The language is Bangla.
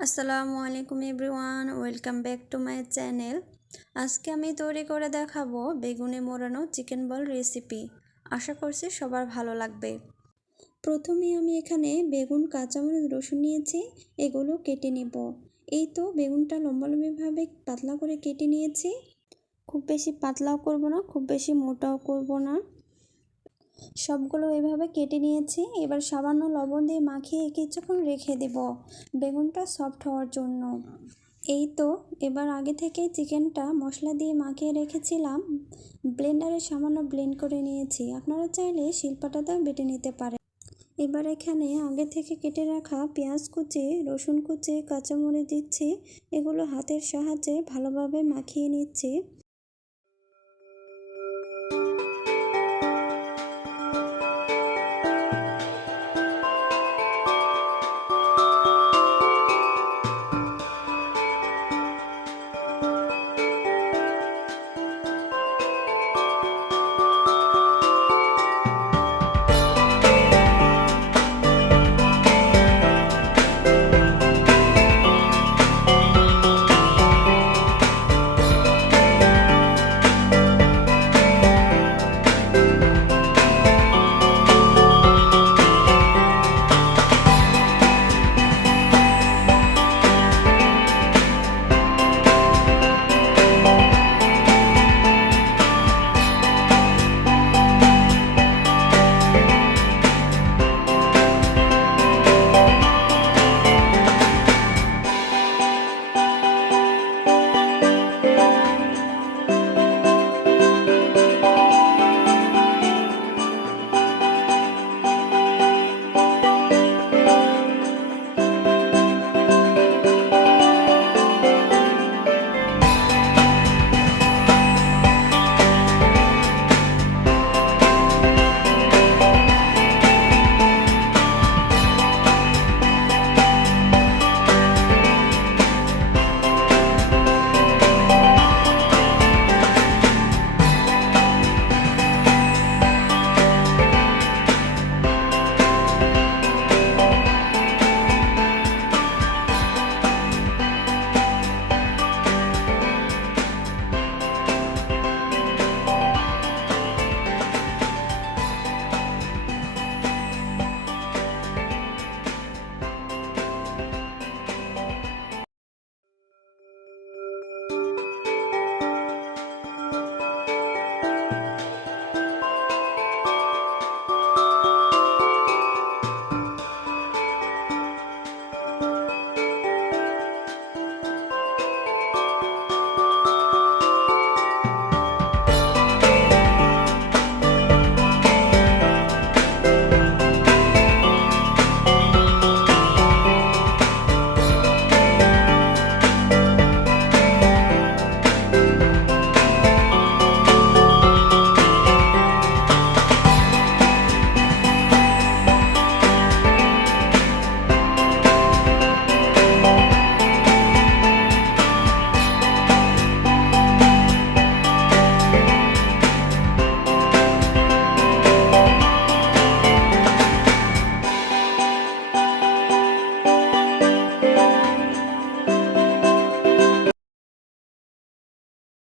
আসসালামু আলাইকুম everyone, welcome back to my channel. আজকে আমি তৈরি করে দেখাবো বেগুনে মোড়ানো চিকেন বল রেসিপি। আশা করছি সবার ভালো লাগবে। প্রথমে আমি এখানে বেগুন, কাঁচামরিচ, রসুন নিয়েছি, এগুলো কেটে নেব। এই তো বেগুনটা লম্বালম্বিভাবে পাতলা করে কেটে নিয়েছি। খুব বেশি পাতলাও করব না, খুব বেশি মোটাও করব না। সবগুলো এভাবে কেটে নিয়েছি। এবার সামান্য লবণ দিয়ে মাখিয়ে কিছুক্ষণ রেখে দেব বেগুনটা সফট হওয়ার জন্য। এই তো এবার আগে থেকে চিকেনটা মশলা দিয়ে মাখিয়ে রেখেছিলাম, ব্লেন্ডারে সামান্য ব্লেন্ড করে নিয়েছি। আপনারা চাইলে শিলপাটাতেও বেটে নিতে পারেন। এবার এখানে আগে থেকে কেটে রাখা পেঁয়াজ কুচি, রসুন কুচি, কাঁচামরিচ দিচ্ছি। এগুলো হাতের সাহায্যে ভালোভাবে মাখিয়ে নিচ্ছি।